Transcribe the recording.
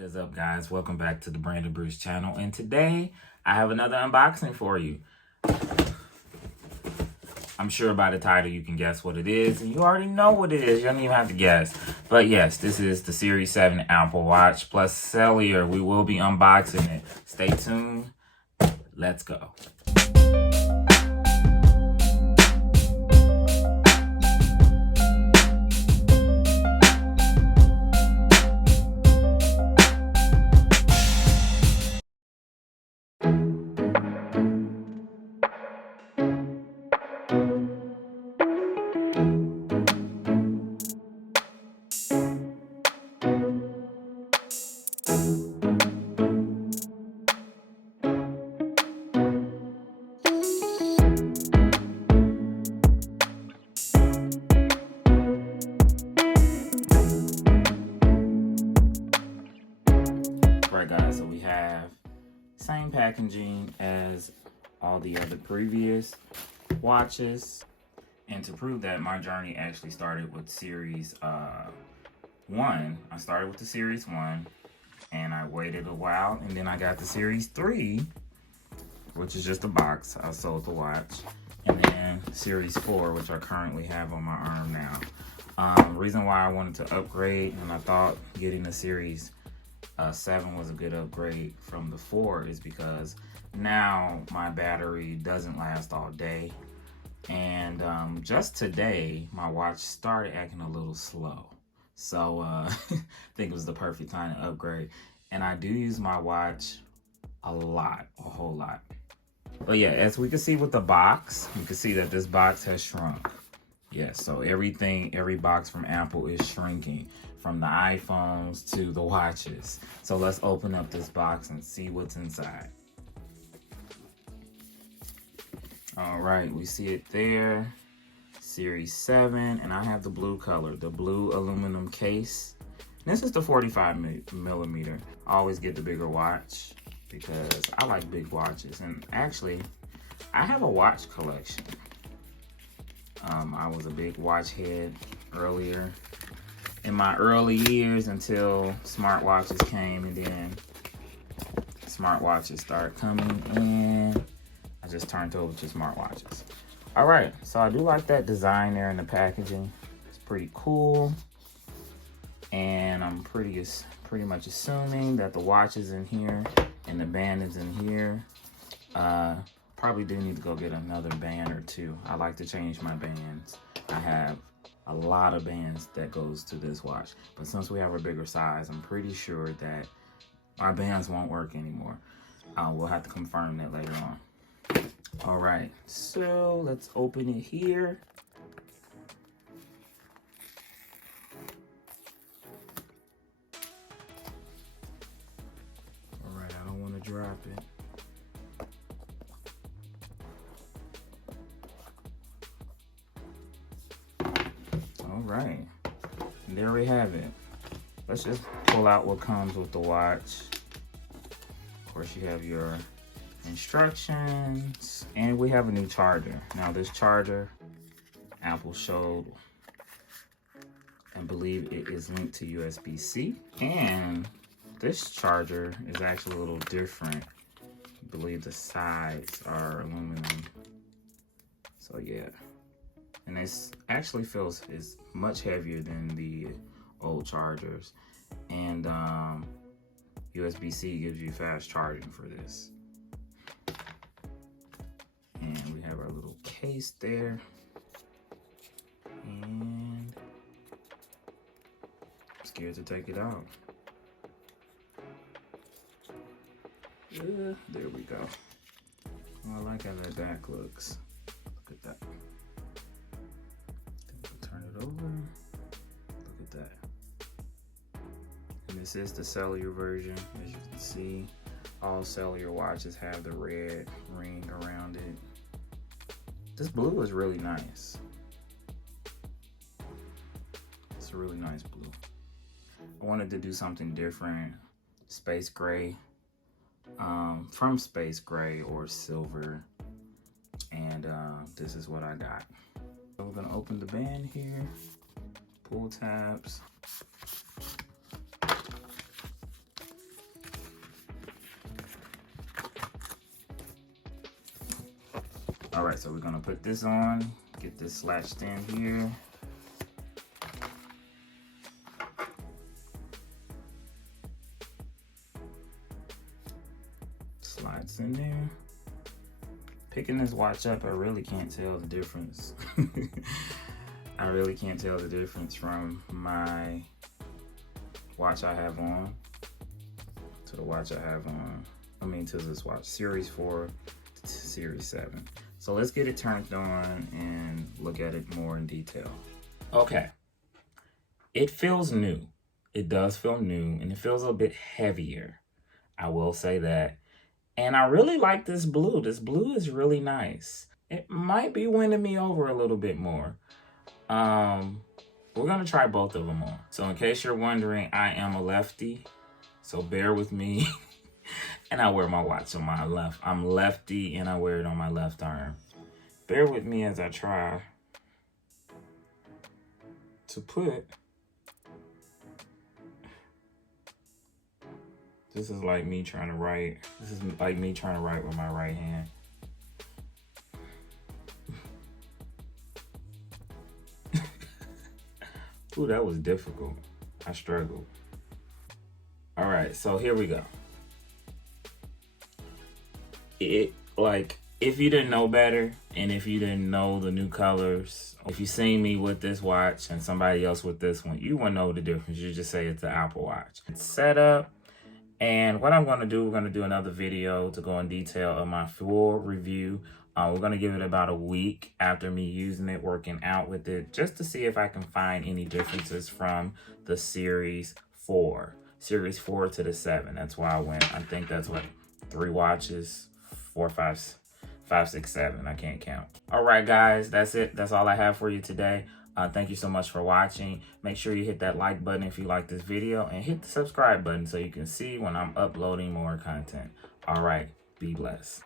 What is up, guys? Welcome back to the Thebrandonbrews channel, and today I have another unboxing for you. I'm sure by the title you can guess what it is, and you already know what it is. You don't even have to guess. But yes, this is the Series 7 Apple Watch plus Cellular. We will be unboxing it. Stay tuned. Let's go. Right, guys, so we have same packaging as all the other previous watches, and to prove that, my journey actually started with Series 1. I started with the Series 1 and I waited a while, and then I got the Series 3, which is just a box. I sold the watch, and then Series 4, which I currently have on my arm now. Reason why I wanted to upgrade, and I thought getting the Series 7 was a good upgrade from the 4, is because now my battery doesn't last all day, and just today my watch started acting a little slow, so I think it was the perfect time to upgrade. And I do use my watch a lot, a whole lot. But yeah, as we can see with the box, you can see that this box has shrunk. Yes, so every box from Apple is shrinking, from the iPhones to the watches. So let's open up this box and see what's inside. All right, we see it there. Series 7, and I have the blue color, the blue aluminum case. This is the 45 millimeter. I always get the bigger watch because I like big watches. And actually, I have a watch collection. I was a big watch head earlier in my early years until smartwatches came, and then smartwatches started coming, and I just turned over to smartwatches. All right, so I do like that design there in the packaging. It's pretty cool, and I'm pretty much assuming that the watch is in here and the band is in here. Probably do need to go get another band or two. I like to change my bands. I have a lot of bands that goes to this watch, but since we have a bigger size, I'm pretty sure that our bands won't work anymore. We'll have to confirm that later on. All right, so let's open it here. All right, I don't want to drop it. All right, and there we have it. Let's just pull out what comes with the watch. Of course, you have your instructions, and we have a new charger. Now, this charger, Apple showed, I believe it is linked to USB-C, and this charger is actually a little different. I believe the sides are aluminum, so yeah. And this actually is much heavier than the old chargers. And USB-C gives you fast charging for this. And we have our little case there. And I'm scared to take it out. There we go. Oh, I like how that back looks. Look at that. Over. Look at that. And this is the cellular version. As you can see, all cellular watches have the red ring around it. This blue is really nice. It's a really nice blue. I wanted to do something different. Space gray, from space gray or silver, and this is what I got. So we're gonna open the band here, pull tabs, All right, so we're gonna put this on, get this latched in here. Slides in there. Picking this watch up, I really can't tell the difference. I really can't tell the difference from my watch I have on to the watch I have on. I mean, to this watch, Series 4 to Series 7. So let's get it turned on and look at it more in detail. Okay, it feels new. It does feel new, and it feels a bit heavier. I will say that. And I really like this blue. This blue is really nice. It might be winning me over a little bit more. We're gonna try both of them on. So in case you're wondering, I am a lefty, so bear with me. And I wear my watch on my left. I'm lefty and I wear it on my left arm. Bear with me as I try to put. This is like me trying to write. This is like me trying to write with my right hand. Ooh, that was difficult. I struggled. All right, so here we go. If you didn't know better, and if you didn't know the new colors, if you seen me with this watch and somebody else with this one, you wouldn't know the difference. You just say it's the Apple Watch. It's set up. And what I'm going to do, we're going to do another video to go in detail of my full review. We're going to give it about a week after me using it, working out with it, just to see if I can find any differences from the Series 4. Series 4 to the 7. That's why I went. I think that's what, 3 watches, 4, 5, 6, 7. I can't count. All right, guys, that's it. That's all I have for you today. Thank you so much for watching. Make sure you hit that like button if you like this video, and hit the subscribe button so you can see when I'm uploading more content. All right, be blessed.